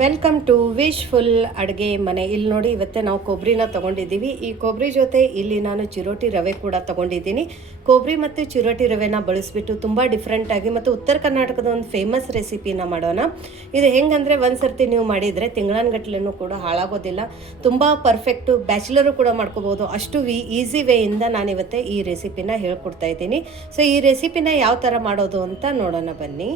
Welcome to wish full ಅಡುಗೆ ಮನೆ. ಇಲ್ಲಿ ನೋಡಿ, ಇವತ್ತೇ ನಾವು ಕೊಬ್ಬರಿನ ತೊಗೊಂಡಿದ್ದೀವಿ. ಈ ಕೊಬ್ಬರಿ ಜೊತೆ ಇಲ್ಲಿ ನಾನು ಚಿರೋಟಿ ರವೆ ಕೂಡ ತೊಗೊಂಡಿದ್ದೀನಿ. ಕೊಬ್ಬರಿ ಮತ್ತು ಚಿರೋಟಿ ರವೆನ ಬಳಸಿಬಿಟ್ಟು ತುಂಬ ಡಿಫ್ರೆಂಟಾಗಿ ಮತ್ತು ಉತ್ತರ ಕರ್ನಾಟಕದ ಒಂದು ಫೇಮಸ್ ರೆಸಿಪಿನ ಮಾಡೋಣ. ಇದು ಹೆಂಗಂದರೆ ಒಂದು ಸರ್ತಿ ನೀವು ಮಾಡಿದರೆ ತಿಂಗಳನ್ಗಟ್ಲೆನೂ ಕೂಡ ಹಾಳಾಗೋದಿಲ್ಲ. ತುಂಬ ಪರ್ಫೆಕ್ಟು ಬ್ಯಾಚುಲರು ಕೂಡ ಮಾಡ್ಕೋಬೋದು. ಅಷ್ಟು ವಿ ಈಸಿ ವೇಯಿಂದ ನಾನು ಇವತ್ತೇ ಈ ರೆಸಿಪಿನ ಹೇಳ್ಕೊಡ್ತಾ ಇದ್ದೀನಿ. ಸೊ ಈ ರೆಸಿಪಿನ ಯಾವ ಥರ ಮಾಡೋದು ಅಂತ ನೋಡೋಣ ಬನ್ನಿ.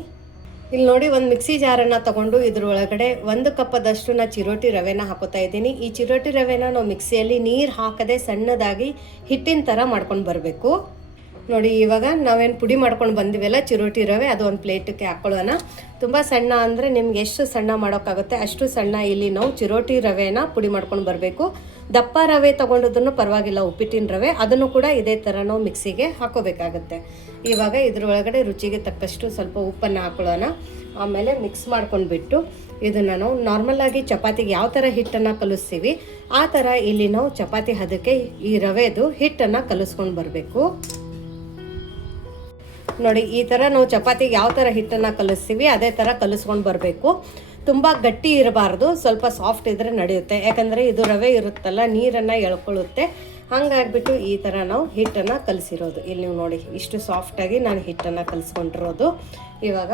ಇಲ್ಲಿ ನೋಡಿ ಒಂದು ಮಿಕ್ಸಿ ಜಾರನ್ನು ತಗೊಂಡು ಇದ್ರ ಒಳಗಡೆ ಒಂದು ಕಪ್ಪದಷ್ಟು ನಾ ಚಿರೋಟಿ ರವೆನ ಹಾಕೋತಾ ಇದ್ದೀನಿ. ಈ ಚಿರೋಟಿ ರವೆನ ನಾವು ಮಿಕ್ಸಿಯಲ್ಲಿ ನೀರು ಹಾಕದೆ ಸಣ್ಣದಾಗಿ ಹಿಟ್ಟಿನ ಥರ ಮಾಡ್ಕೊಂಡು ಬರಬೇಕು. ನೋಡಿ, ಇವಾಗ ನಾವೇನು ಪುಡಿ ಮಾಡ್ಕೊಂಡು ಬಂದಿವಲ್ಲ ಚಿರೋಟಿ ರವೆ, ಅದು ಒಂದು ಪ್ಲೇಟಕ್ಕೆ ಹಾಕೊಳ್ಳೋಣ. ತುಂಬ ಸಣ್ಣ ಅಂದರೆ ನಿಮ್ಗೆ ಎಷ್ಟು ಸಣ್ಣ ಮಾಡೋಕ್ಕಾಗುತ್ತೆ ಅಷ್ಟು ಸಣ್ಣ ಇಲ್ಲಿ ನಾವು ಚಿರೋಟಿ ರವೆನ ಪುಡಿ ಮಾಡ್ಕೊಂಡು ಬರಬೇಕು. ದಪ್ಪ ರವೆ ತೊಗೊಂಡಿದ್ರು ಪರವಾಗಿಲ್ಲ, ಉಪ್ಪಿಟ್ಟಿನ ರವೆ. ಅದನ್ನು ಕೂಡ ಇದೇ ಥರ ನಾವು ಮಿಕ್ಸಿಗೆ ಹಾಕೋಬೇಕಾಗುತ್ತೆ. ಇವಾಗ ಇದರೊಳಗಡೆ ರುಚಿಗೆ ತಕ್ಕಷ್ಟು ಸ್ವಲ್ಪ ಉಪ್ಪನ್ನು ಹಾಕೊಳ್ಳೋಣ. ಆಮೇಲೆ ಮಿಕ್ಸ್ ಮಾಡ್ಕೊಂಡ್ಬಿಟ್ಟು ಇದನ್ನು ನಾವು ನಾರ್ಮಲ್ಲಾಗಿ ಚಪಾತಿಗೆ ಯಾವ ಥರ ಹಿಟ್ಟನ್ನು ಕಲಿಸ್ತೀವಿ, ಆ ಥರ ಇಲ್ಲಿ ನಾವು ಚಪಾತಿ ಹದಕ್ಕೆ ಈ ರವೆದು ಹಿಟ್ಟನ್ನು ಕಲಿಸ್ಕೊಂಡು ಬರಬೇಕು. ನೋಡಿ, ಈ ಥರ ನಾವು ಚಪಾತಿಗೆ ಯಾವ ಥರ ಹಿಟ್ಟನ್ನು ಕಲಿಸ್ತೀವಿ, ಅದೇ ಥರ ಕಲಿಸ್ಕೊಂಡು ಬರಬೇಕು. ತುಂಬ ಗಟ್ಟಿ ಇರಬಾರ್ದು, ಸ್ವಲ್ಪ ಸಾಫ್ಟ್ ಇದ್ದರೆ ನಡೆಯುತ್ತೆ. ಯಾಕಂದರೆ ಇದು ರವೆ ಇರುತ್ತಲ್ಲ, ನೀರನ್ನು ಎಳ್ಕೊಳ್ಳುತ್ತೆ. ಹಾಗಾಗ್ಬಿಟ್ಟು ಈ ಥರ ನಾವು ಹಿಟ್ಟನ್ನು ಕಲಸಿರೋದು. ಇಲ್ಲಿ ನೀವು ನೋಡಿ, ಇಷ್ಟು ಸಾಫ್ಟಾಗಿ ನಾನು ಹಿಟ್ಟನ್ನು ಕಲಿಸ್ಕೊಂಡಿರೋದು. ಇವಾಗ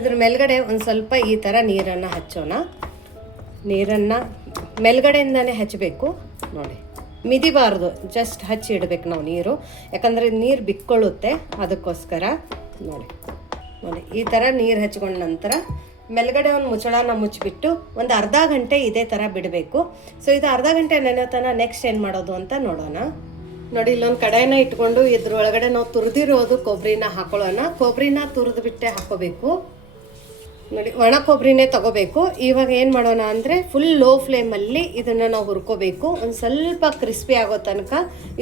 ಇದ್ರ ಮೇಲ್ಗಡೆ ಒಂದು ಸ್ವಲ್ಪ ಈ ಥರ ನೀರನ್ನು ಹಚ್ಚೋಣ. ನೀರನ್ನು ಮೇಲ್ಗಡೆಯಿಂದನೇ ಹಚ್ಚಬೇಕು ನೋಡಿ, ಮಿದಿಬಾರ್ದು ಜಸ್ಟ್ ಹಚ್ಚಿ ಇಡಬೇಕು ನಾವು ನೀರು. ಯಾಕಂದರೆ ನೀರು ಬಿಕ್ಕೊಳ್ಳುತ್ತೆ, ಅದಕ್ಕೋಸ್ಕರ. ನೋಡಿ ನೋಡಿ, ಈ ಥರ ನೀರು ಹಚ್ಕೊಂಡ ನಂತರ ಮೇಲ್ಗಡೆ ಒಂದು ಮುಚ್ಚಳನ ಮುಚ್ಚಿಬಿಟ್ಟು ಒಂದು ಅರ್ಧ ಗಂಟೆ ಇದೇ ಥರ ಬಿಡಬೇಕು. ಸೊ ಇದು ಅರ್ಧ ಗಂಟೆ ನೆನೆತನ ನೆಕ್ಸ್ಟ್ ಏನು ಮಾಡೋದು ಅಂತ ನೋಡೋಣ. ನೋಡಿ, ಇಲ್ಲೊಂದು ಕಡಾಯಿನ ಇಟ್ಕೊಂಡು ಇದ್ರೊಳಗಡೆ ನಾವು ತುರಿದಿರೋದು ಕೊಬ್ಬರಿನ ಹಾಕೊಳ್ಳೋಣ. ಕೊಬ್ಬರಿನ ತುರಿದು ಬಿಟ್ಟೆ ಹಾಕೋಬೇಕು. ನೋಡಿ, ಒಣ ಕೊಬ್ಬರಿನೇ ತಗೋಬೇಕು. ಇವಾಗ ಏನು ಮಾಡೋಣ ಅಂದರೆ ಫುಲ್ ಲೋ ಫ್ಲೇಮಲ್ಲಿ ಇದನ್ನು ನಾವು ಹುರ್ಕೋಬೇಕು. ಒಂದು ಸ್ವಲ್ಪ ಕ್ರಿಸ್ಪಿ ಆಗೋ ತನಕ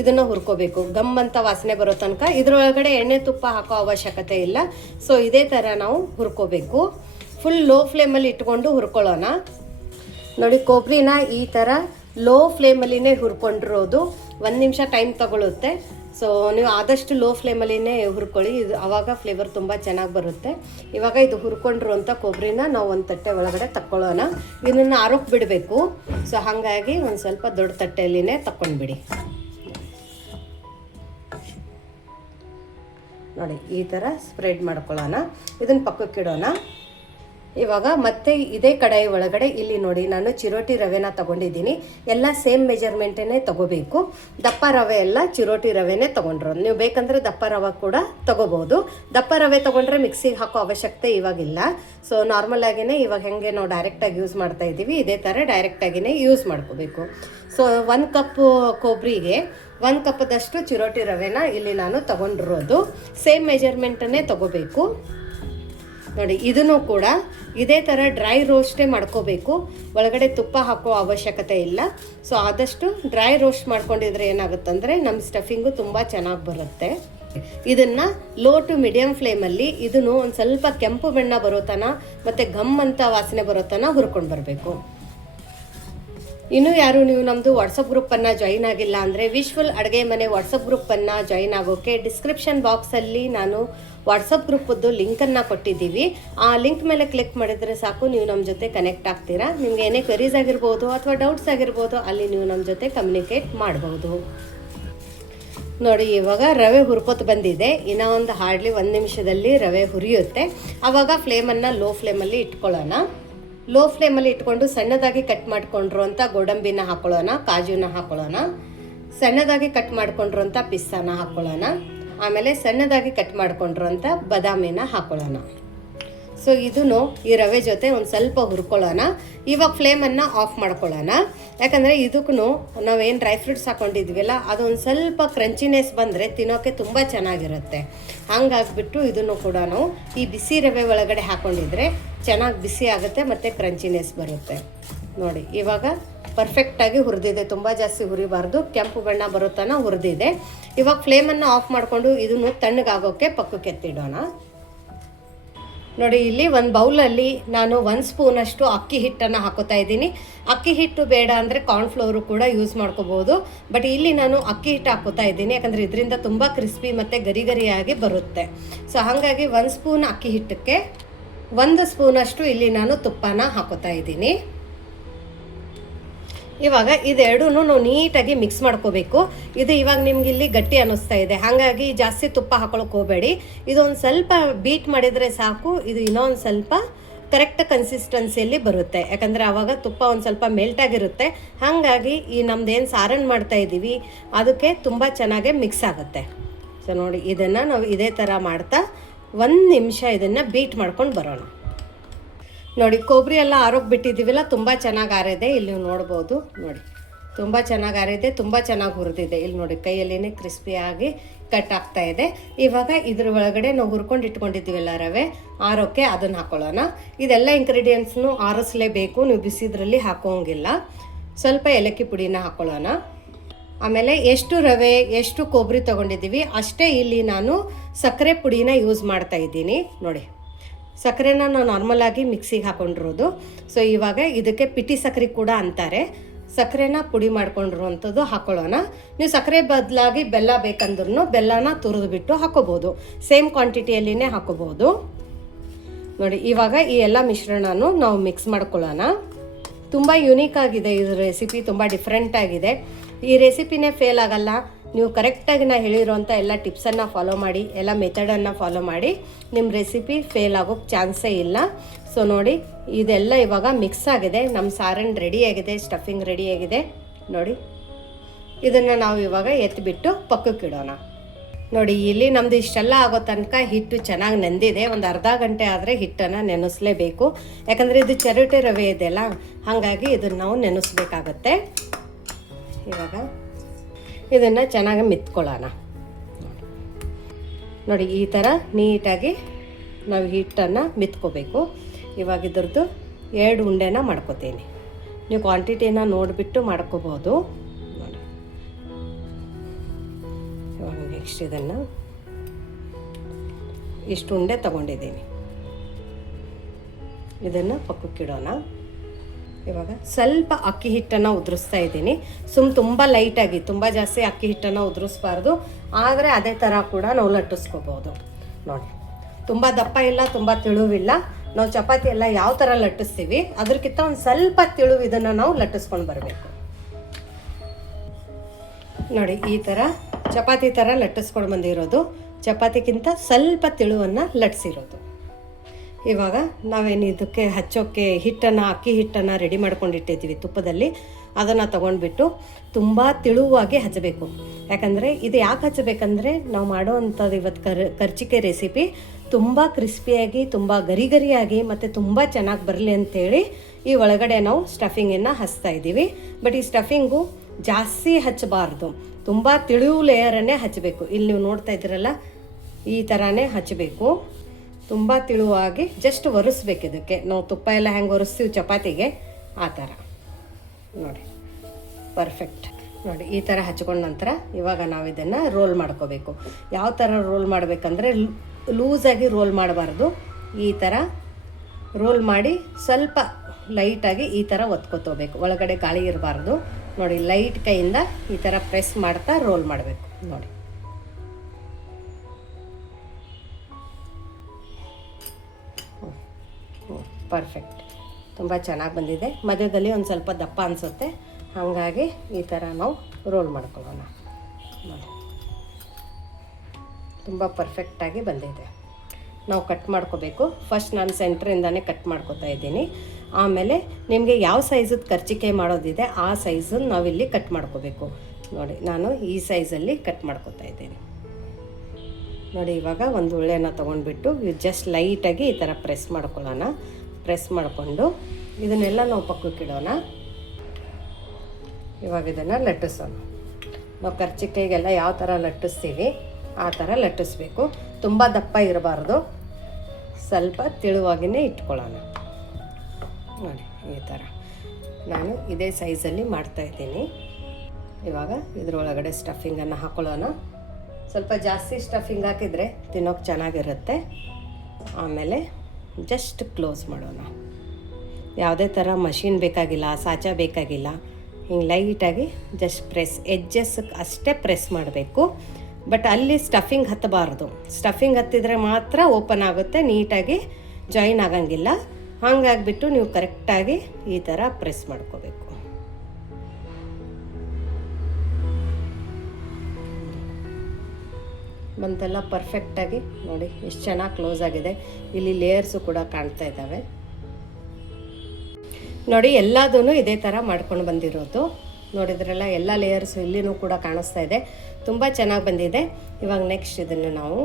ಇದನ್ನು ಹುರ್ಕೋಬೇಕು. ಗಮ್ ಅಂತ ವಾಸನೆ ಬರೋ ತನಕ. ಇದರೊಳಗಡೆ ಎಣ್ಣೆ ತುಪ್ಪ ಹಾಕೋ ಅವಶ್ಯಕತೆ ಇಲ್ಲ. ಸೊ ಇದೇ ಥರ ನಾವು ಹುರ್ಕೋಬೇಕು. ಫುಲ್ ಲೋ ಫ್ಲೇಮಲ್ಲಿ ಇಟ್ಕೊಂಡು ಹುರ್ಕೊಳ್ಳೋಣ. ನೋಡಿ ಕೊಬ್ಬರಿನ ಈ ಥರ ಲೋ ಫ್ಲೇಮಲ್ಲಿನೇ ಹುರ್ಕೊಂಡಿರೋದು. ಒಂದು ನಿಮಿಷ ಟೈಮ್ ತಗೊಳುತ್ತೆ. ಸೊ ನೀವು ಆದಷ್ಟು ಲೋ ಫ್ಲೇಮಲ್ಲಿನೇ ಹುರ್ಕೊಳ್ಳಿ. ಇದು ಆವಾಗ ಫ್ಲೇವರ್ ತುಂಬ ಚೆನ್ನಾಗಿ ಬರುತ್ತೆ. ಇವಾಗ ಇದು ಹುರ್ಕೊಂಡಿರುವಂಥ ಕೊಬ್ಬರಿನ ನಾವು ಒಂದು ತಟ್ಟೆ ಒಳಗಡೆ ತಕ್ಕೊಳ್ಳೋಣ. ಇದನ್ನು ಆರೋಗ್ಯ ಬಿಡಬೇಕು. ಸೊ ಹಾಗಾಗಿ ಒಂದು ಸ್ವಲ್ಪ ದೊಡ್ಡ ತಟ್ಟೆಯಲ್ಲಿನೇ ತಕ್ಕೊಂಡ್ಬಿಡಿ. ನೋಡಿ, ಈ ಥರ ಸ್ಪ್ರೆಡ್ ಮಾಡ್ಕೊಳ್ಳೋಣ. ಇದನ್ನು ಪಕ್ಕಕ್ಕೆ ಇಡೋಣ ಇವಾಗ ಮತ್ತೆ ಇದೇ ಕಡಾಯಿ ಒಳಗಡೆ ಇಲ್ಲಿ ನೋಡಿ ನಾನು ಚಿರೋಟಿ ರವೆನ ತಗೊಂಡಿದ್ದೀನಿ. ಎಲ್ಲ ಸೇಮ್ ಮೆಜರ್ಮೆಂಟೇ ತಗೋಬೇಕು. ದಪ್ಪ ರವೆ ಎಲ್ಲ ಚಿರೋಟಿ ರವೆನೇ ತಗೊಂಡ್ರು. ನೀವು ಬೇಕಂದ್ರೆ ದಪ್ಪ ರವೆ ಕೂಡ ತಗೋಬೋದು. ದಪ್ಪ ರವೆ ತಗೊಂಡ್ರೆ ಮಿಕ್ಸಿಗೆ ಹಾಕೋ ಅವಶ್ಯಕತೆ ಇವಾಗಿಲ್ಲ ಸೊ ನಾರ್ಮಲ್ ಆಗಿನೇ ಇವಾಗ ಹೆಂಗೆ ನಾವು ಡೈರೆಕ್ಟಾಗಿ ಯೂಸ್ ಮಾಡ್ತಾ ಇದ್ದೀವಿ, ಇದೇ ಥರ ಡೈರೆಕ್ಟಾಗಿನೇ ಯೂಸ್ ಮಾಡ್ಕೋಬೇಕು. ಸೊ ಒಂದು ಕಪ್ ಕೊಬ್ಬರಿಗೆ ಒಂದು ಕಪ್ಪದಷ್ಟು ಚಿರೋಟಿ ರವೆನ ಇಲ್ಲಿ ನಾನು ತಗೊಂಡಿರೋದು. ಸೇಮ್ ಮೆಜರ್ಮೆಂಟನ್ನೇ ತಗೋಬೇಕು. ನೋಡಿ, ಇದನ್ನು ಕೂಡ ಇದೇ ಥರ ಡ್ರೈ ರೋಸ್ಟೇ ಮಾಡ್ಕೋಬೇಕು. ಒಳಗಡೆ ತುಪ್ಪ ಹಾಕೋ ಅವಶ್ಯಕತೆ ಇಲ್ಲ. ಸೊ ಆದಷ್ಟು ಡ್ರೈ ರೋಸ್ಟ್ ಮಾಡ್ಕೊಂಡಿದ್ರೆ ಏನಾಗುತ್ತಂದರೆ ನಮ್ಮ ಸ್ಟಫಿಂಗು ತುಂಬ ಚೆನ್ನಾಗಿ ಬರುತ್ತೆ. ಇದನ್ನು ಲೋ ಟು ಮೀಡಿಯಮ್ ಫ್ಲೇಮಲ್ಲಿ ಇದನ್ನು ಒಂದು ಸ್ವಲ್ಪ ಕೆಂಪು ಬಣ್ಣ ಬರೋ ತನ ಮತ್ತು ಗಮ್ ಅಂತ ವಾಸನೆ ಬರೋ ತನ ಹುರ್ಕೊಂಡು ಬರಬೇಕು. ಇನ್ನು ಯಾರು ನೀವು ನಮ್ಮದು ವಾಟ್ಸಪ್ ಗ್ರೂಪನ್ನು ಜಾಯಿನ್ ಆಗಿಲ್ಲ ಅಂದರೆ ವಿಶ್ವಲ್ ಅಡುಗೆ ಮನೆ ವಾಟ್ಸಪ್ ಗ್ರೂಪನ್ನು ಜಾಯಿನ್ ಆಗೋಕ್ಕೆ ಡಿಸ್ಕ್ರಿಪ್ಷನ್ ಬಾಕ್ಸಲ್ಲಿ ನಾನು ವಾಟ್ಸಪ್ ಗ್ರೂಪದ್ದು ಲಿಂಕನ್ನು ಕೊಟ್ಟಿದ್ದೀವಿ. ಆ ಲಿಂಕ್ ಮೇಲೆ ಕ್ಲಿಕ್ ಮಾಡಿದರೆ ಸಾಕು, ನೀವು ನಮ್ಮ ಜೊತೆ ಕನೆಕ್ಟ್ ಆಗ್ತೀರಾ. ನಿಮ್ಗೆ ಏನೇ ಕ್ವೆರೀಸ್ ಆಗಿರ್ಬೋದು ಅಥವಾ ಡೌಟ್ಸ್ ಆಗಿರ್ಬೋದು, ಅಲ್ಲಿ ನೀವು ನಮ್ಮ ಜೊತೆ ಕಮ್ಯುನಿಕೇಟ್ ಮಾಡ್ಬೋದು. ನೋಡಿ, ಇವಾಗ ರವೆ ಹುರ್ಕೋತ್ ಬಂದಿದೆ. ಇನ್ನೂ ಒಂದು ಹಾರ್ಡ್ಲಿ ಒಂದು ನಿಮಿಷದಲ್ಲಿ ರವೆ ಹುರಿಯುತ್ತೆ. ಆವಾಗ ಫ್ಲೇಮನ್ನು ಲೋ ಫ್ಲೇಮಲ್ಲಿ ಇಟ್ಕೊಳ್ಳೋಣ. ಲೋ ಫ್ಲೇಮಲ್ಲಿ ಇಟ್ಕೊಂಡು ಸಣ್ಣದಾಗಿ ಕಟ್ ಮಾಡ್ಕೊಂಡಿರುವಂಥ ಗೋಡಂಬಿನ ಹಾಕೊಳ್ಳೋಣ, ಕಾಜುನ ಹಾಕೊಳ್ಳೋಣ. ಸಣ್ಣದಾಗಿ ಕಟ್ ಮಾಡ್ಕೊಂಡಿರುವಂಥ ಪಿಸ್ತಾನ ಹಾಕೊಳ್ಳೋಣ. ಆಮೇಲೆ ಸಣ್ಣದಾಗಿ ಕಟ್ ಮಾಡಿಕೊಂಡ್ರು ಅಂತ ಬದಾಮಿನ ಹಾಕೊಳ್ಳೋಣ. ಸೊ ಇದನ್ನು ಈ ರವೆ ಜೊತೆ ಒಂದು ಸ್ವಲ್ಪ ಹುರ್ಕೊಳ್ಳೋಣ. ಇವಾಗ ಫ್ಲೇಮನ್ನು ಆಫ್ ಮಾಡ್ಕೊಳ್ಳೋಣ. ಯಾಕಂದರೆ ಇದಕ್ಕೂ ನಾವೇನು ಡ್ರೈ ಫ್ರೂಟ್ಸ್ ಹಾಕ್ಕೊಂಡಿದ್ವಿಲ್ಲ ಅದೊಂದು ಸ್ವಲ್ಪ ಕ್ರಂಚಿನೆಸ್ ಬಂದರೆ ತಿನ್ನೋಕ್ಕೆ ತುಂಬ ಚೆನ್ನಾಗಿರುತ್ತೆ. ಹಂಗಾಗ್ಬಿಟ್ಟು ಇದನ್ನು ಕೂಡ ನಾವು ಈ ಬಿಸಿ ರವೆ ಒಳಗಡೆ ಹಾಕ್ಕೊಂಡಿದ್ರೆ ಚೆನ್ನಾಗಿ ಬಿಸಿ ಆಗುತ್ತೆ ಮತ್ತು ಕ್ರಂಚಿನೆಸ್ ಬರುತ್ತೆ. ನೋಡಿ, ಇವಾಗ ಪರ್ಫೆಕ್ಟಾಗಿ ಹುರಿದಿದೆ. ತುಂಬ ಜಾಸ್ತಿ ಹುರಿಬಾರ್ದು. ಕೆಂಪು ಬಣ್ಣ ಬರೋ ಹುರಿದಿದೆ. ಇವಾಗ ಫ್ಲೇಮನ್ನು ಆಫ್ ಮಾಡಿಕೊಂಡು ಇದನ್ನು ತಣ್ಣಗಾಗೋಕ್ಕೆ ಪಕ್ಕಕ್ಕೆ ಎತ್ತಿಡೋಣ. ನೋಡಿ, ಇಲ್ಲಿ ಒಂದು ಬೌಲಲ್ಲಿ ನಾನು ಒಂದು ಸ್ಪೂನಷ್ಟು ಅಕ್ಕಿ ಹಿಟ್ಟನ್ನು ಹಾಕೋತಾ ಇದ್ದೀನಿ. ಅಕ್ಕಿ ಹಿಟ್ಟು ಬೇಡ ಅಂದರೆ ಕಾರ್ನ್ಫ್ಲೋರು ಕೂಡ ಯೂಸ್ ಮಾಡ್ಕೋಬೋದು. ಬಟ್ ಇಲ್ಲಿ ನಾನು ಅಕ್ಕಿ ಹಿಟ್ಟು ಹಾಕೋತಾ ಇದ್ದೀನಿ, ಯಾಕಂದರೆ ಇದರಿಂದ ತುಂಬ ಕ್ರಿಸ್ಪಿ ಮತ್ತು ಗರಿ ಗರಿಯಾಗಿ ಬರುತ್ತೆ. ಸೊ ಹಾಗಾಗಿ ಒಂದು ಸ್ಪೂನ್ ಅಕ್ಕಿ ಹಿಟ್ಟಕ್ಕೆ ಒಂದು ಸ್ಪೂನಷ್ಟು ಇಲ್ಲಿ ನಾನು ತುಪ್ಪನ ಹಾಕೋತಾ ಇದ್ದೀನಿ. ಇವಾಗ ಇದೆರಡೂ ನಾವು ನೀಟಾಗಿ ಮಿಕ್ಸ್ ಮಾಡ್ಕೋಬೇಕು. ಇದು ಇವಾಗ ನಿಮ್ಗೆ ಇಲ್ಲಿ ಗಟ್ಟಿ ಅನ್ನಿಸ್ತಾ ಇದೆ. ಹಾಗಾಗಿ ಜಾಸ್ತಿ ತುಪ್ಪ ಹಾಕೊಳಕ್ಕೆ ಹೋಗಬೇಡಿ. ಇದೊಂದು ಸ್ವಲ್ಪ ಬೀಟ್ ಮಾಡಿದರೆ ಸಾಕು. ಇದು ಇನ್ನೊಂದು ಸ್ವಲ್ಪ ಕರೆಕ್ಟ್ ಕನ್ಸಿಸ್ಟೆನ್ಸಿಯಲ್ಲಿ ಬರುತ್ತೆ. ಯಾಕಂದರೆ ಆವಾಗ ತುಪ್ಪ ಒಂದು ಸ್ವಲ್ಪ ಮೆಲ್ಟಾಗಿರುತ್ತೆ ಹಾಗಾಗಿ ಈ ನಮ್ದೇನು ಸಾರನ್ ಮಾಡ್ತಾ ಇದ್ದೀವಿ ಅದಕ್ಕೆ ತುಂಬ ಚೆನ್ನಾಗಿ ಮಿಕ್ಸ್ ಆಗುತ್ತೆ. ಸೊ ನೋಡಿ, ಇದನ್ನು ನಾವು ಇದೇ ಥರ ಮಾಡ್ತಾ ಒಂದು ನಿಮಿಷ ಇದನ್ನು ಬೀಟ್ ಮಾಡ್ಕೊಂಡು ಬರೋಣ. ನೋಡಿ ಕೊಬ್ಬರಿ ಎಲ್ಲ ಆರೋಗ್ಯ ಬಿಟ್ಟಿದ್ದೀವಲ್ಲ, ತುಂಬ ಚೆನ್ನಾಗಿ ಆರಿದೆ. ಇಲ್ಲಿ ನೋಡ್ಬೋದು, ನೋಡಿ. ತುಂಬ ಚೆನ್ನಾಗಿ ಆರಿದೆ, ತುಂಬ ಚೆನ್ನಾಗಿ ಹುರಿದಿದೆ. ಇಲ್ಲಿ ನೋಡಿ, ಕೈಯಲ್ಲಿನೇ ಕ್ರಿಸ್ಪಿಯಾಗಿ ಕಟ್ ಆಗ್ತಾ ಇದೆ. ಇವಾಗ ಇದ್ರ ಒಳಗಡೆ ನಾವು ಹುರ್ಕೊಂಡು ಇಟ್ಕೊಂಡಿದ್ದೀವಲ್ಲ ರವೆ ಆರೋಕ್ಕೆ ಅದನ್ನು ಹಾಕೊಳ್ಳೋಣ. ಇದೆಲ್ಲ ಇಂಗ್ರೀಡಿಯೆಂಟ್ಸ್ನು ಆರಿಸ್ಲೇಬೇಕು, ನೀವು ಬಿಸಿದ್ರಲ್ಲಿ ಹಾಕೋಂಗಿಲ್ಲ. ಸ್ವಲ್ಪ ಏಲಕ್ಕಿ ಪುಡಿನ ಹಾಕೊಳ್ಳೋಣ. ಆಮೇಲೆ ಎಷ್ಟು ರವೆ, ಎಷ್ಟು ಕೊಬ್ಬರಿ ತೊಗೊಂಡಿದ್ದೀವಿ, ಅಷ್ಟೇ ಇಲ್ಲಿ ನಾನು ಸಕ್ಕರೆ ಪುಡಿನ ಯೂಸ್ ಮಾಡ್ತಾ ಇದ್ದೀನಿ. ನೋಡಿ. ಸಕ್ಕರೆನ ನಾವು ನಾರ್ಮಲಾಗಿ ಮಿಕ್ಸಿಗೆ ಹಾಕೊಂಡಿರೋದು. ಸೊ ಇವಾಗ ಇದಕ್ಕೆ ಪಿಟಿ ಸಕ್ಕರೆ ಕೂಡ ಅಂತಾರೆ. ಸಕ್ಕರೆನ ಪುಡಿ ಮಾಡ್ಕೊಂಡಿರುವಂಥದ್ದು ಹಾಕೊಳ್ಳೋಣ. ನೀವು ಸಕ್ಕರೆ ಬದಲಾಗಿ ಬೆಲ್ಲ ಬೇಕಂದ್ರೂ ಬೆಲ್ಲನ ತುರಿದು ಬಿಟ್ಟು ಹಾಕೋಬೋದು. ಸೇಮ್ ಕ್ವಾಂಟಿಟಿಯಲ್ಲಿನೇ ಹಾಕೋಬೋದು. ನೋಡಿ, ಇವಾಗ ಈ ಎಲ್ಲ ಮಿಶ್ರಣನೂ ನಾವು ಮಿಕ್ಸ್ ಮಾಡ್ಕೊಳ್ಳೋಣ. ತುಂಬ ಯುನೀಕ್ ಆಗಿದೆ. ಇದು ರೆಸಿಪಿ ತುಂಬ ಡಿಫ್ರೆಂಟ್ ಆಗಿದೆ. ಈ ರೆಸಿಪಿನೇ ಫೇಲ್ ಆಗಲ್ಲ. ನೀವು ಕರೆಕ್ಟಾಗಿ ನಾ ಹೇಳಿರೋಂಥ ಎಲ್ಲ ಟಿಪ್ಸನ್ನು ಫಾಲೋ ಮಾಡಿ, ಎಲ್ಲ ಮೆಥಡನ್ನು ಫಾಲೋ ಮಾಡಿ ನಿಮ್ಮ ರೆಸಿಪಿ ಫೇಲ್ ಆಗೋಕ್ಕೆ ಚಾನ್ಸೇ ಇಲ್ಲ. ಸೊ ನೋಡಿ, ಇದೆಲ್ಲ ಇವಾಗ ಮಿಕ್ಸ್ ಆಗಿದೆ. ನಮ್ಮ ಸಾರನ್ ರೆಡಿ ಆಗಿದೆ ಸ್ಟಫಿಂಗ್ ರೆಡಿ ಆಗಿದೆ. ನೋಡಿ, ಇದನ್ನು ನಾವು ಇವಾಗ ಎತ್ತಿಬಿಟ್ಟು ಪಕ್ಕಕ್ಕಿಡೋಣ ನೋಡಿ, ಇಲ್ಲಿ ನಮ್ದು ಇಷ್ಟೆಲ್ಲ ಆಗೋ ತನಕ ಹಿಟ್ಟು ಚೆನ್ನಾಗಿ ನೆಂದಿದೆ. ಒಂದು ಅರ್ಧ ಗಂಟೆ ಆದರೆ ಹಿಟ್ಟನ್ನು ನೆನೆಸಲೇಬೇಕು. ಯಾಕಂದರೆ ಇದು ಚರಟೆ ರವೆ ಇದೆಯಲ್ಲ, ಹಾಗಾಗಿ ಇದನ್ನು ನಾವು ನೆನೆಸ್ಬೇಕಾಗತ್ತೆ. ಇವಾಗ ಇದನ್ನು ಚೆನ್ನಾಗಿ ಮಿತ್ಕೊಳ್ಳೋಣ. ನೋಡಿ, ಈ ಥರ ನೀಟಾಗಿ ನಾವು ಹಿಟ್ಟನ್ನು ಮಿತ್ಕೋಬೇಕು. ಇವಾಗ ಇದ್ರದ್ದು ಎರಡು ಉಂಡೆನ ಮಾಡ್ಕೋತೀನಿ. ನೀವು ಕ್ವಾಂಟಿಟಿನ ನೋಡಿಬಿಟ್ಟು ಮಾಡ್ಕೋಬೋದು. ನೋಡಿ. ಇವಾಗ ನೆಕ್ಸ್ಟ್ ಇದನ್ನು ಇಷ್ಟು ಉಂಡೆ ತಗೊಂಡಿದ್ದೀನಿ. ಇದನ್ನು ಪಕ್ಕಕ್ಕಿಡೋಣ. ಇವಾಗ ಸ್ವಲ್ಪ ಅಕ್ಕಿ ಹಿಟ್ಟನ್ನು ಉದುರಿಸ್ತಾ ಇದ್ದೀನಿ. ಸುಮ್ ತುಂಬ ಲೈಟಾಗಿ ತುಂಬ ಜಾಸ್ತಿ ಅಕ್ಕಿ ಹಿಟ್ಟನ್ನು ಉದುರಿಸ್ಬಾರ್ದು. ಆದರೆ ಅದೇ ಥರ ಕೂಡ ನಾವು ಲಟ್ಟಿಸ್ಕೋಬೋದು. ನೋಡಿ, ತುಂಬ ದಪ್ಪ ಇಲ್ಲ, ತುಂಬ ತಿಳುವಿಲ್ಲ. ನಾವು ಚಪಾತಿ ಎಲ್ಲ ಯಾವ ಥರ ಲಟ್ಟಿಸ್ತೀವಿ ಅದಕ್ಕಿಂತ ಒಂದು ಸ್ವಲ್ಪ ತಿಳುವಿದನ್ನು ನಾವು ಲಟ್ಟಿಸ್ಕೊಂಡು ಬರಬೇಕು. ನೋಡಿ, ಈ ಥರ ಚಪಾತಿ ಥರ ಲಟ್ಟಿಸ್ಕೊಂಡು ಬಂದಿರೋದು. ಚಪಾತಿಗಿಂತ ಸ್ವಲ್ಪ ತಿಳುವನ್ನು ಲಟ್ಸಿರೋದು. ಇವಾಗ ನಾವೇನು ಇದಕ್ಕೆ ಹಚ್ಚೋಕ್ಕೆ ಹಿಟ್ಟನ್ನು, ಅಕ್ಕಿ ಹಿಟ್ಟನ್ನು ರೆಡಿ ಮಾಡ್ಕೊಂಡಿಟ್ಟಿದ್ದೀವಿ ತುಪ್ಪದಲ್ಲಿ. ಅದನ್ನು ತೊಗೊಂಡ್ಬಿಟ್ಟು ತುಂಬ ತಿಳುವಾಗಿ ಹಚ್ಚಬೇಕು. ಯಾಕಂದರೆ ಇದು ಯಾಕೆ ಹಚ್ಚಬೇಕಂದ್ರೆ ನಾವು ಮಾಡೋ ಅಂಥದ್ದು ಇವತ್ತು ಕರ್, ಕರ್ಚಿಕೆ ರೆಸಿಪಿ ತುಂಬ ಕ್ರಿಸ್ಪಿಯಾಗಿ ತುಂಬ ಗರಿ ಗರಿಯಾಗಿ ಮತ್ತು ತುಂಬ ಚೆನ್ನಾಗಿ ಬರಲಿ ಅಂಥೇಳಿ ಈ ಒಳಗಡೆ ನಾವು ಸ್ಟಫಿಂಗನ್ನು ಹಚ್ತಾ ಇದ್ದೀವಿ. ಬಟ್ ಈ ಸ್ಟಫಿಂಗು ಜಾಸ್ತಿ ಹಚ್ಚಬಾರ್ದು. ತುಂಬ ತಿಳಿವು ಲೇಯರನ್ನೇ ಹಚ್ಚಬೇಕು ಇಲ್ಲಿ ನೀವು ನೋಡ್ತಾ ಇದ್ದೀರಲ್ಲ, ಈ ಥರನೇ ಹಚ್ಚಬೇಕು ತುಂಬ ತಿಳುವಾಗಿ ಜಸ್ಟ್ ಒರೆಸ್ಬೇಕು ಇದಕ್ಕೆ. ನಾವು ತುಪ್ಪ ಎಲ್ಲ ಹೆಂಗೆ ಒರೆಸ್ತೀವಿ ಚಪಾತಿಗೆ? ಆ ಥರ ನೋಡಿ. ಪರ್ಫೆಕ್ಟ್ ನೋಡಿ, ಈ ಥರ ಹಚ್ಕೊಂಡ ನಂತರ ಇವಾಗ ನಾವು ಇದನ್ನು ರೋಲ್ ಮಾಡ್ಕೋಬೇಕು. ಯಾವ ಥರ ರೋಲ್ ಮಾಡಬೇಕಂದ್ರೆ ಲೂಸಾಗಿ ರೋಲ್ ಮಾಡಬಾರ್ದು. ಈ ಥರ ರೋಲ್ ಮಾಡಿ ಸ್ವಲ್ಪ ಲೈಟಾಗಿ ಈ ಥರ ಒತ್ಕೋತೋಬೇಕು ಒಳಗಡೆ ಗಾಳಿ ಇರಬಾರ್ದು. ನೋಡಿ ಲೈಟ್ ಕೈಯಿಂದ ಈ ಥರ ಪ್ರೆಸ್ ಮಾಡ್ತಾ ರೋಲ್ ಮಾಡಬೇಕು. ನೋಡಿ. ಪರ್ಫೆಕ್ಟ್ ತುಂಬ ಚೆನ್ನಾಗಿ ಬಂದಿದೆ. ಮಧ್ಯದಲ್ಲಿ ಒಂದು ಸ್ವಲ್ಪ ದಪ್ಪ ಅನಿಸುತ್ತೆ. ಹಾಗಾಗಿ ಈ ಥರ ನಾವು ರೋಲ್ ಮಾಡ್ಕೊಳ್ಳೋಣ. ನೋಡಿ ತುಂಬ ಪರ್ಫೆಕ್ಟಾಗಿ ಬಂದಿದೆ. ನಾವು ಕಟ್ ಮಾಡ್ಕೋಬೇಕು. ಫಸ್ಟ್ ನಾನು ಸೆಂಟ್ರಿಂದನೇ ಕಟ್ ಮಾಡ್ಕೋತಾ ಇದ್ದೀನಿ. ಆಮೇಲೆ ನಿಮಗೆ ಯಾವ ಸೈಜದ ಖರ್ಚಿಕೆ ಮಾಡೋದಿದೆ, ಆ ಸೈಜನ್ನು ನಾವಿಲ್ಲಿ ಕಟ್ ಮಾಡ್ಕೋಬೇಕು. ನೋಡಿ, ನಾನು ಈ ಸೈಜಲ್ಲಿ ಕಟ್ ಮಾಡ್ಕೋತಾ ಇದ್ದೀನಿ. ನೋಡಿ, ಇವಾಗ ಒಂದು ಉಳ್ಳೆನ ತೊಗೊಂಡ್ಬಿಟ್ಟು ಜಸ್ಟ್ ಲೈಟಾಗಿ ಈ ಥರ ಪ್ರೆಸ್ ಮಾಡ್ಕೊಳ್ಳೋಣ. ಪ್ರೆಸ್ ಮಾಡಿಕೊಂಡು ಇದನ್ನೆಲ್ಲ ನಾವು ಪಕ್ಕಕ್ಕಿಡೋಣ ಇವಾಗ ಇದನ್ನು ಲಟ್ಟಿಸೋಣ. ನಾವು ಕರ್ಚಿಕಾಯಿಗೆಲ್ಲ ಯಾವ ಥರ ಲಟ್ಟಿಸ್ತೀವಿ, ಆ ಥರ ಲಟ್ಟಿಸ್ಬೇಕು. ತುಂಬ ದಪ್ಪ ಇರಬಾರ್ದು. ಸ್ವಲ್ಪ ತಿಳುವಾಗಿನೇ ಇಟ್ಕೊಳ್ಳೋಣ. ನೋಡಿ, ಈ ಥರ ನಾನು ಇದೇ ಸೈಜಲ್ಲಿ ಮಾಡ್ತಾಯಿದ್ದೀನಿ ಇವಾಗ ಇದರೊಳಗಡೆ ಸ್ಟಫಿಂಗನ್ನು ಹಾಕೊಳ್ಳೋಣ. ಸ್ವಲ್ಪ ಜಾಸ್ತಿ ಸ್ಟಫಿಂಗ್ ಹಾಕಿದರೆ ತಿನ್ನೋಕೆ ಚೆನ್ನಾಗಿರುತ್ತೆ. ಆಮೇಲೆ ಜಸ್ಟ್ ಕ್ಲೋಸ್ ಮಾಡೋಣ. ಯಾವುದೇ ಥರ ಮಷಿನ್ ಬೇಕಾಗಿಲ್ಲ, ಸಾಚ ಬೇಕಾಗಿಲ್ಲ, ಹಿಂಗೆ ಲೈಟಾಗಿ ಜಸ್ಟ್ ಪ್ರೆಸ್ ಎಜ್ಜಸ್ ಅಷ್ಟೇ ಪ್ರೆಸ್ ಮಾಡಬೇಕು. ಬಟ್ ಅಲ್ಲಿ ಸ್ಟಫಿಂಗ್ ಹತ್ತಬಾರ್ದು. ಸ್ಟಫಿಂಗ್ ಹತ್ತಿದ್ರೆ ಮಾತ್ರ ಓಪನ್ ಆಗುತ್ತೆ, ನೀಟಾಗಿ ಜಾಯಿನ್ ಆಗಂಗಿಲ್ಲ. ಹಾಗಾಗ್ಬಿಟ್ಟು ನೀವು ಕರೆಕ್ಟಾಗಿ ಈ ಥರ ಪ್ರೆಸ್ ಮಾಡ್ಕೋಬೇಕು. ಬಂತೆಲ್ಲ ಪರ್ಫೆಕ್ಟಾಗಿ ನೋಡಿ, ಎಷ್ಟು ಚೆನ್ನಾಗಿ ಕ್ಲೋಸ್ ಆಗಿದೆ. ಇಲ್ಲಿ ಲೇಯರ್ಸು ಕೂಡ ಕಾಣ್ತಾ ಇದ್ದಾವೆ ನೋಡಿ ಎಲ್ಲದೂ ಇದೇ ಥರ ಮಾಡ್ಕೊಂಡು ಬಂದಿರೋದು. ನೋಡಿದ್ರಲ್ಲ ಎಲ್ಲ ಲೇಯರ್ಸು ಇಲ್ಲಿನೂ ಕೂಡ ಕಾಣಿಸ್ತಾ ಇದೆ. ತುಂಬ ಚೆನ್ನಾಗಿ ಬಂದಿದೆ. ಇವಾಗ ನೆಕ್ಸ್ಟ್ ಇದನ್ನು ನಾವು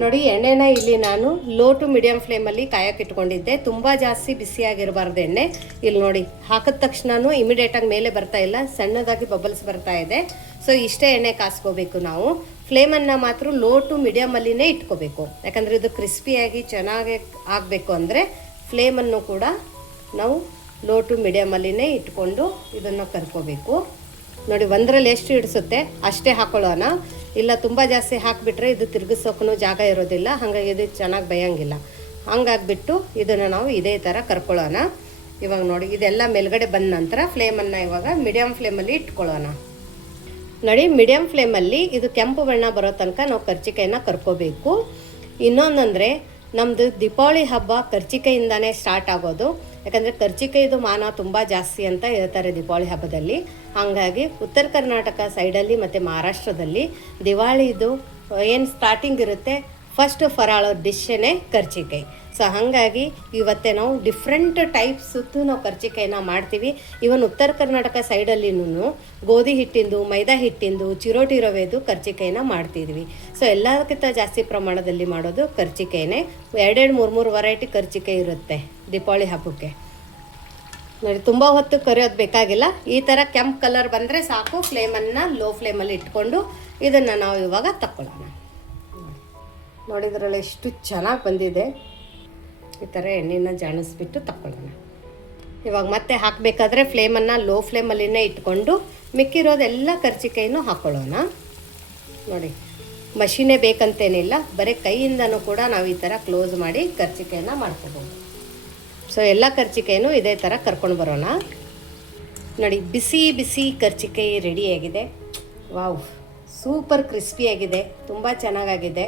ನೋಡಿ, ಎಣ್ಣೆನ ಇಲ್ಲಿ ನಾನು ಲೋ ಟು ಮೀಡಿಯಂ ಫ್ಲೇಮಲ್ಲಿ ಕಾಯಕ್ಕೆ ಇಟ್ಕೊಂಡಿದ್ದೆ. ತುಂಬ ಜಾಸ್ತಿ ಬಿಸಿಯಾಗಿರಬಾರ್ದು ಎಣ್ಣೆ. ಇಲ್ಲಿ ನೋಡಿ, ಹಾಕಿದ ತಕ್ಷಣನೂ ಇಮಿಡಿಯೇಟಾಗಿ ಮೇಲೆ ಬರ್ತಾ ಇಲ್ಲ, ಸಣ್ಣದಾಗಿ ಬಬಲ್ಸ್ ಬರ್ತಾ ಇದೆ. ಸೊ ಇಷ್ಟೇ ಎಣ್ಣೆ ಕಾಸ್ಕೋಬೇಕು ನಾವು. ಫ್ಲೇಮನ್ನು ಮಾತ್ರ ಲೋ ಟು ಮೀಡಿಯಮಲ್ಲಿನೇ ಇಟ್ಕೋಬೇಕು. ಯಾಕಂದರೆ ಇದು ಕ್ರಿಸ್ಪಿಯಾಗಿ ಚೆನ್ನಾಗಿ ಆಗಬೇಕು ಅಂದರೆ ಫ್ಲೇಮನ್ನು ಕೂಡ ನಾವು ಲೋ ಟು ಮೀಡಿಯಮಲ್ಲಿನೇ ಇಟ್ಕೊಂಡು ಇದನ್ನು ಕರ್ಕೋಬೇಕು. ನೋಡಿ, ಒಂದರಲ್ಲಿ ಎಷ್ಟು ಹಿಡಿಸುತ್ತೆ ಅಷ್ಟೇ ಹಾಕೊಳ್ಳೋಣ. ಇಲ್ಲ, ತುಂಬ ಜಾಸ್ತಿ ಹಾಕಿಬಿಟ್ರೆ ಇದು ತಿರುಗಿಸೋಕ್ಕೂ ಜಾಗ ಇರೋದಿಲ್ಲ, ಹಾಗಾಗಿ ಇದು ಚೆನ್ನಾಗಿ ಬೇಯಂಗಿಲ್ಲ. ಹಂಗಾಗ್ಬಿಟ್ಟು ಇದನ್ನು ನಾವು ಇದೇ ಥರ ಕರ್ಕೊಳ್ಳೋಣ. ಇವಾಗ ನೋಡಿ, ಇದೆಲ್ಲ ಮೇಲ್ಗಡೆ ಬಂದ ನಂತರ ಫ್ಲೇಮನ್ನು ಇವಾಗ ಮೀಡಿಯಮ್ ಫ್ಲೇಮಲ್ಲಿ ಇಟ್ಕೊಳ್ಳೋಣ. ನೋಡಿ ಮೀಡಿಯಮ್ ಫ್ಲೇಮಲ್ಲಿ ಇದು ಕೆಂಪು ಬಣ್ಣ ಬರೋ ತನಕ ನಾವು ಕರ್ಜಿಕಾಯಿನ ಕರ್ಕೋಬೇಕು. ಇನ್ನೊಂದಂದರೆ ನಮ್ಮದು ದೀಪಾವಳಿ ಹಬ್ಬ ಕರ್ಚಿಕೈಯಿಂದಾನೇ ಸ್ಟಾರ್ಟ್ ಆಗೋದು. ಯಾಕಂದರೆ ಕರ್ಚಿಕೈದು ಮಾನ ತುಂಬ ಜಾಸ್ತಿ ಅಂತ ಹೇಳ್ತಾರೆ ದೀಪಾವಳಿ ಹಬ್ಬದಲ್ಲಿ. ಹಾಗಾಗಿ ಉತ್ತರ ಕರ್ನಾಟಕ ಸೈಡಲ್ಲಿ ಮತ್ತು ಮಹಾರಾಷ್ಟ್ರದಲ್ಲಿ ದಿವಾಳಿದು, ಏನು ಸ್ಟಾರ್ಟಿಂಗ್ ಇರುತ್ತೆ ಫಸ್ಟ್ ಫರಾಳೋ ಡಿಶ್ಶೇ ಕರ್ಚಿಕಾಯಿ ಸೊ ಹಾಗಾಗಿ ಇವತ್ತೆ ನಾವು ಡಿಫ್ರೆಂಟ್ ಟೈಪ್ಸದ್ದು ನಾವು ಕರ್ಜಿಕಾಯಿನ ಮಾಡ್ತೀವಿ. ಇವನ್ ಉತ್ತರ ಕರ್ನಾಟಕ ಸೈಡಲ್ಲಿನೂ ಗೋಧಿ ಹಿಟ್ಟಿಂದು, ಮೈದಾ ಹಿಟ್ಟಿಂದು, ಚಿರೋಟಿ ರವೆದು ಕರ್ಜಿಕಾಯಿನ ಮಾಡ್ತಿದ್ವಿ. ಸೊ ಎಲ್ಲದಕ್ಕಿಂತ ಜಾಸ್ತಿ ಪ್ರಮಾಣದಲ್ಲಿ ಮಾಡೋದು ಕರ್ಜಿಕಾಯಿನೇ. ಎರಡೆರಡು ಮೂರು ಮೂರು ವೆರೈಟಿ ಕರ್ಜಿಕಾಯಿ ಇರುತ್ತೆ ದೀಪಾವಳಿ ಹಬ್ಬಕ್ಕೆ. ನೋಡಿ, ತುಂಬ ಹೊತ್ತು ಕರಿಯೋದು ಬೇಕಾಗಿಲ್ಲ. ಈ ಥರ ಕೆಂಪು ಕಲರ್ ಬಂದರೆ ಸಾಕು. ಫ್ಲೇಮನ್ನು ಲೋ ಫ್ಲೇಮಲ್ಲಿ ಇಟ್ಕೊಂಡು ಇದನ್ನು ನಾವು ಇವಾಗ ತಕ್ಕೊಳ್ಳೋಣ ನೋಡಿದ್ರಲ್ಲ ಎಷ್ಟು ಚೆನ್ನಾಗಿ ಬಂದಿದೆ. ಈ ಥರ ಎಣ್ಣೆನ ಜಾಣಿಸ್ಬಿಟ್ಟು ತಕ್ಕೊಳ್ಳೋಣ. ಇವಾಗ ಮತ್ತೆ ಹಾಕಬೇಕಾದ್ರೆ ಫ್ಲೇಮನ್ನು ಲೋ ಫ್ಲೇಮಲ್ಲಿನೇ ಇಟ್ಕೊಂಡು ಮಿಕ್ಕಿರೋದೆಲ್ಲ ಕರ್ಚಿಕಾಯಿನೂ ಹಾಕ್ಕೊಳ್ಳೋಣ. ನೋಡಿ, ಮಷಿನೇ ಬೇಕಂತೇನಿಲ್ಲ, ಬರೀ ಕೈಯಿಂದನೂ ಕೂಡ ನಾವು ಈ ಥರ ಕ್ಲೋಸ್ ಮಾಡಿ ಕರ್ಚಿಕಾಯಿನ ಮಾಡ್ಕೋಬೋದು. ಸೊ ಎಲ್ಲ ಕರ್ಚಿಕಾಯಿನೂ ಇದೇ ಥರ ಕರ್ಕೊಂಡು ಬರೋಣ. ನೋಡಿ, ಬಿಸಿ ಬಿಸಿ ಕರ್ಚಿಕಾಯಿ ರೆಡಿಯಾಗಿದೆ ವಾವ್, ಸೂಪರ್ ಕ್ರಿಸ್ಪಿಯಾಗಿದೆ ತುಂಬ ಚೆನ್ನಾಗಾಗಿದೆ.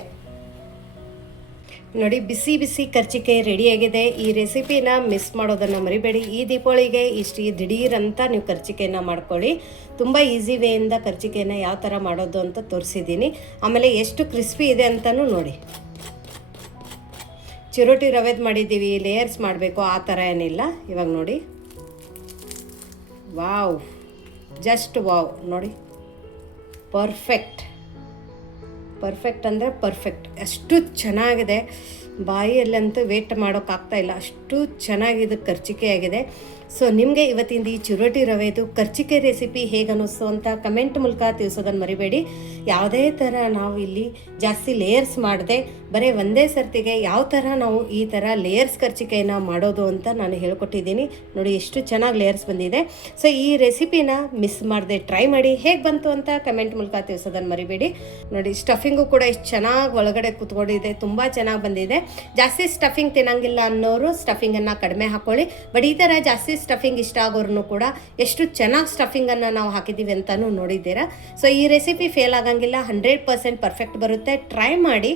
ನೋಡಿ, ಬಿಸಿ ಬಿಸಿ ಕರ್ಚಿಕೆ ರೆಡಿಯಾಗಿದೆ ಈ ರೆಸಿಪಿನ ಮಿಸ್ ಮಾಡೋದನ್ನು ಮರಿಬೇಡಿ. ಈ ದೀಪಾವಳಿಗೆ ಇಷ್ಟು ಈ ದಿಢೀರಂತ ನೀವು ಕರ್ಚಿಕಾಯಿನ ಮಾಡ್ಕೊಳ್ಳಿ. ತುಂಬ ಈಸಿ ವೇಯಿಂದ ಖರ್ಚಿಕೆಯನ್ನು ಯಾವ ಥರ ಮಾಡೋದು ಅಂತ ತೋರಿಸಿದ್ದೀನಿ. ಆಮೇಲೆ ಎಷ್ಟು ಕ್ರಿಸ್ಪಿ ಇದೆ ಅಂತಲೂ ನೋಡಿ. ಚಿರೋಟಿ ರವೆದು ಮಾಡಿದ್ದೀವಿ ಲೇಯರ್ಸ್ ಮಾಡಬೇಕು, ಆ ಥರ ಏನಿಲ್ಲ. ಇವಾಗ ನೋಡಿ. ವಾವ್. Just wow. ನೋಡಿ. ಪರ್ಫೆಕ್ಟ್. ಪರ್ಫೆಕ್ಟ್ ಅಂದರೆ ಪರ್ಫೆಕ್ಟ್. ಅಷ್ಟು ಚೆನ್ನಾಗಿದೆ. ಬಾಯಿಯಲ್ಲಂತೂ ವೇಟ್ ಮಾಡೋಕ್ಕಾಗ್ತಾ ಇಲ್ಲ. ಅಷ್ಟು ಚೆನ್ನಾಗಿದೆ ಖರ್ಚಿಕೆ ಆಗಿದೆ ಸೊ ನಿಮಗೆ ಇವತ್ತಿಂದ ಈ ಚಿರೋಟಿ ರವೆದು ಕರ್ಚಿಕೆ ರೆಸಿಪಿ ಹೇಗೆ ಅನ್ನಿಸ್ತು ಅಂತ ಕಮೆಂಟ್ ಮೂಲಕ ತಿಳಿಸೋದನ್ನು ಮರಿಬೇಡಿ. ಯಾವುದೇ ಥರ ನಾವು ಇಲ್ಲಿ ಜಾಸ್ತಿ ಲೇಯರ್ಸ್ ಮಾಡದೆ, ಬರೀ ಒಂದೇ ಸರ್ತಿಗೆ ಯಾವ ಥರ ನಾವು ಈ ಥರ ಲೇಯರ್ಸ್ ಖರ್ಚಿಕೆಯನ್ನು ಮಾಡೋದು ಅಂತ ನಾನು ಹೇಳ್ಕೊಟ್ಟಿದ್ದೀನಿ. ನೋಡಿ, ಎಷ್ಟು ಚೆನ್ನಾಗಿ ಲೇಯರ್ಸ್ ಬಂದಿದೆ. ಸೊ ಈ ರೆಸಿಪಿನ ಮಿಸ್ ಮಾಡದೆ ಟ್ರೈ ಮಾಡಿ ಹೇಗೆ ಬಂತು ಅಂತ ಕಮೆಂಟ್ ಮೂಲಕ ತಿಳಿಸೋದನ್ನು ಮರಿಬೇಡಿ. ನೋಡಿ, ಸ್ಟಫಿಂಗು ಕೂಡ ಎಷ್ಟು ಚೆನ್ನಾಗಿ ಒಳಗಡೆ ಕೂತ್ಕೊಂಡಿದೆ, ತುಂಬ ಚೆನ್ನಾಗಿ ಬಂದಿದೆ. ಜಾಸ್ತಿ ಸ್ಟಫಿಂಗ್ ತಿನ್ನಂಗಿಲ್ಲ ಅನ್ನೋರು ಸ್ಟಫಿಂಗನ್ನು ಕಡಿಮೆ ಹಾಕ್ಕೊಳ್ಳಿ ಬಟ್ ಈ ಥರ ಜಾಸ್ತಿ ಸ್ಟಫಿಂಗ್ ಇಷ್ಟ ಆಗೋರು ಕೂಡ ಎಷ್ಟು ಚೆನ್ನಾಗಿ ಸ್ಟಫಿಂಗನ್ನು ನಾವು ಹಾಕಿದ್ದೀವಿ ಅಂತಲೂ ನೋಡಿದ್ದೀರಾ. ಸೊ ಈ ರೆಸಿಪಿ ಫೇಲ್ ಆಗಂಗಿಲ್ಲ ಹಂಡ್ರೆಡ್ ಪರ್ಸೆಂಟ್ ಪರ್ಫೆಕ್ಟ್ ಬರುತ್ತೆ. ಟ್ರೈ ಮಾಡಿ.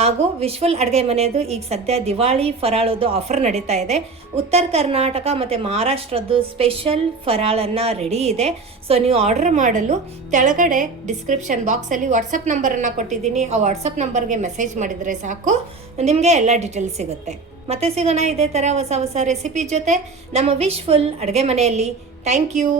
ಹಾಗೂ ವಿಶ್ವಲ್ ಅಡುಗೆ ಮನೆಯದು ಈಗ ಸದ್ಯ ದಿವಾಳಿ ಫರಾಳದು ಆಫರ್ ನಡೀತಾ ಇದೆ. ಉತ್ತರ ಕರ್ನಾಟಕ ಮತ್ತು ಮಹಾರಾಷ್ಟ್ರದ್ದು ಸ್ಪೆಷಲ್ ಫರಾಳನ್ನು ರೆಡಿ ಇದೆ. ಸೊ ನೀವು ಆರ್ಡರ್ ಮಾಡಲು ಕೆಳಗಡೆ ಡಿಸ್ಕ್ರಿಪ್ಷನ್ ಬಾಕ್ಸಲ್ಲಿ ವಾಟ್ಸಪ್ ನಂಬರನ್ನು ಕೊಟ್ಟಿದ್ದೀನಿ. ಆ ವಾಟ್ಸಪ್ ನಂಬರ್ಗೆ ಮೆಸೇಜ್ ಮಾಡಿದರೆ ಸಾಕು. ನಿಮಗೆ ಎಲ್ಲ ಡೀಟೇಲ್ಸ್ ಸಿಗುತ್ತೆ. ಮತ್ತೆ ಸಿಗೋಣ ಇದೇ ಥರ ಹೊಸ ಹೊಸ ರೆಸಿಪಿ ಜೊತೆ ನಮ್ಮ ವಿಶ್ ಫುಲ್ ಅಡುಗೆ ಮನೆಯಲ್ಲಿ. Thank you